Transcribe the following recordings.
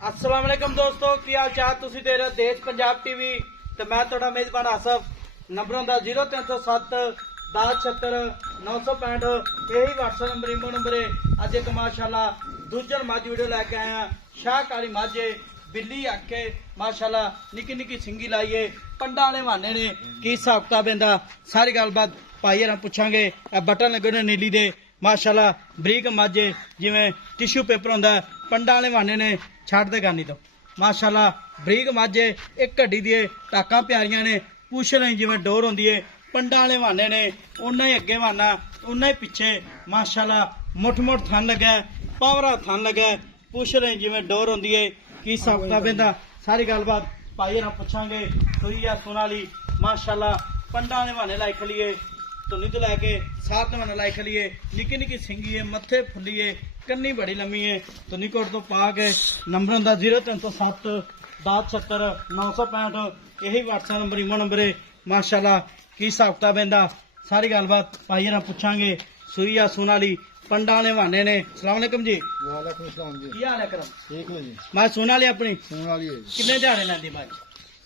अस्सलाम वालेकुम दोस्तों, की हाल चाल? तुसी देख रहे देश पंजाब टीवी ते मैं तुहाडा मेजबान आसफ। नंबर हुंदा 0307 1076 965। यही व्हाट्सएप नंबर इमो नंबर है। अज एक माशाल्लाह दूजन मझ वीडियो लैके आए हैं। शाह काली मझ है, बिल्ली आके माशाल्लाह निक्की निक्की सिंगी लाइए, पंडा वाले माने ने की हिसाब किताब इहदा सारी गलबात भाई हरां पुछांगे। बटन लगे ने नीली दे माशाल्लाह बरीक मझ है, जिवें टिश्यू पेपर हुंदा पंडा वाले माने ने छड़ दे गानी तो माशाल्लाह बरीक मझ है। एक घड़ी दी टाकां प्यारियां ने, पुछ लें जिवें डोर होंदी है। पंडा वाले माने ने उन्ना ही अगे माना उन्ना ही पिछे माशाल्लाह मुठ मुठ थन लगा, पावरा थन लगा, पुछ लें जिवें डोर होंदी है। की हिसाब किताब इहदा सारी गलबात भाई हरां पुछांगे। सुई आ सोनाली माशाल्लाह पंडा वाले माने लाई खलीए तो नहीं तो लैके सात माने लाई खलीए। निक्की निक्की सिंगी है, मत्थे फुल्ली है, कन्नी बड़ी लम्मी है। तो निकोट तो पा के नंबर होंदा 0307 1076 965। यही व्हाट्सएप नंबर इमो नंबर है। माशाल्लाह की हिसाब किताब इहदा सारी गलबात भाई हरां पुछांगे। सुई आ सोनाली पंडा वाले माने ने। सलाम अलैकुम जी। वालेकुम सलाम जी। की हाल है करम? ठीक है जी। मैं सोनाली अपनी सुन वाली है जी। किन्ने दिहाड़े लैंदी भाई?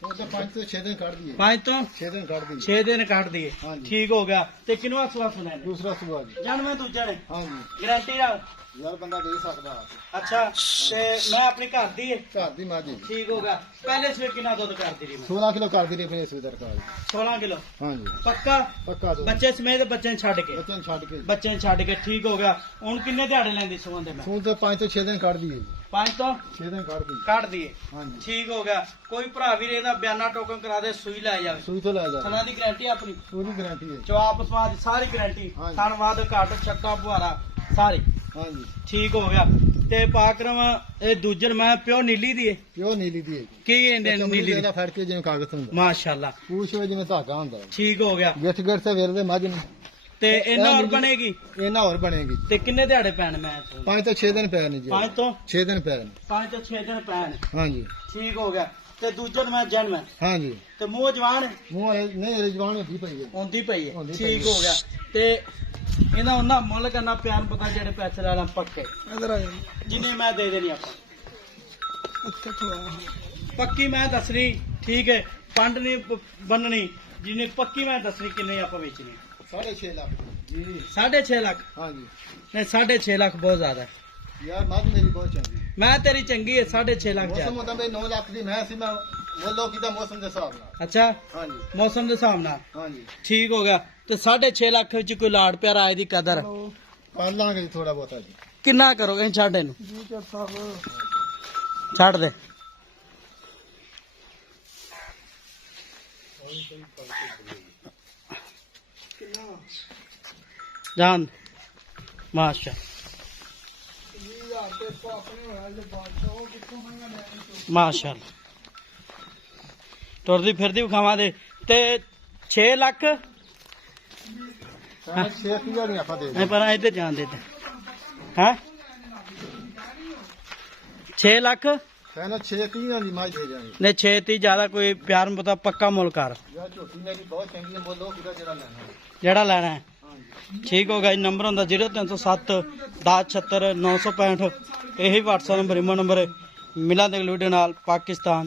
वो तो 5 से 6 दिन काट दिए। 5 तो 6 दिन काट दिए। 6 दिन काट दिए। हाँ जी। ठीक हो गया। ते किनवा सुबह सुना दूसरा सुबह जी। जान मैं दूजा ने हाँ जी। गारंटी रा यार बंदा दे सकदा। अच्छा ते मैं अपनी घर दी है। घर दी मां जी। ठीक हो गया। पहले से कितना दूध कर दी मैं? 16 किलो कर दी रे अपने सुदर का। 16 किलो हाँ जी। पक्का पक्का तो बच्चे समेत बच्चे ने छड़ के बच्चन छाड़ के बच्चे ने छड़ के ठीक हो गया। हुन किन्ने दिहाड़े लेंदी सुवन दे मैं? सुन तो 5 से 6 दिन काट दिए। 5 तो 6 दिन काट दिए। काट दिए। हाँ जी। ठीक हो गया। कोई भरा भी रेदा बयाना टोकन करा दे, सुई लै जावे। सुई तो ले जा। सना दी गारंटी अपनी, पूरी गारंटी है। जवाब स्वाद सारी गारंटी, हाँ जी। धन्यवाद घट छक्का बुहारा सारी हाँ जी। ठीक हो गया। ते पाकरम ए दूजन मैं प्यो नीली दी है। प्योर नीली दी है। की इंदे नीली दी? दा फड़ के जिवें कागज ਹੁੰਦਾ। माशाल्लाह पूछ ਵੇ ਜਿਵੇਂ ਧਾਗਾ ਹੁੰਦਾ। ठीक हो गया। ਗਿੱਠ ਗਿੱਠ ਤੇ ਵੇਰਦੇ ਮੱਝ ਨੂੰ। ते इन्ना और बनेगी ਇਹਨਾਂ ਹੋਰ ਬਣੇਗੀ। ते किन्ने दिहाड़े पैन मैं? 5 ਤੋਂ 6 ਦਿਨ ਪੈ ਨੇ ਜੀ। 5 तो 6 ਦਿਨ ਪੈ ਨੇ। 5 तो 6 दिन पैन। हाँ जी। ठीक हो गया। ते दूजन मैं जन मैं हाँ जी। ते मुंह जवान ਮੂੰਹ ਨਹੀਂ ਰਜਵਾਨ ਹੁੰਦੀ ਪਈ ਹੈ। होंदी पई है। होंदी ठीक पई हो गया। ते इन्ना उन्ना मुल करना प्यार पता जेड़े पैसे ला पक्के इधर आ जिन्हें मैं दे देनी आपा पक्की मैं दसनी। ठीक है पंड नहीं बननी जिन्हें पक्की मैं दसनी किन्ने आप बेचनी। 6.5 लाख जी। 6.5 लाख? हाँ जी। नहीं 6.5 लाख बहुत ज्यादा है यार मझ मेरी बहुत चंगी। मैं तेरी चंगी है 6.5 लाख मौसम ज्यादा। होता भाई 9 लाख दी मैं सी मैं बोलो कि मौसम के हिसाब नाल। अच्छा हाँ जी। मौसम के हिसाब नाल हाँ जी। ठीक हो गया। तो 6.5 लाख विच कोई लाड़ प्यार आए दी कदर कर लांगे थोड़ा बहुत जी। किन्ना करोगे? छाड़े नु 2-4 साल छाड़ दे। जान माशा माशाल्लाह टुरदी फिरदी खावा दे ते 6 लाख 6 की नहीं आपा दे। नहीं पर इधर जान देते हैं 6 लाख कहना 6 की नहीं मझ दे जाएंगे। नहीं 6 ती ज्यादा कोई प्यार में पता पक्का मुल कर यार झोटी मेरी बहुत चंगी है बोलो कि जरा लेना है। जेड़ा लेना है। हाँ जी। ठीक हो गया। नंबर होंदा 0307 1076 965। यही व्हाट्सएप नंबर इमो नंबर है। मिला दे वीडियो नाल पाकिस्तान।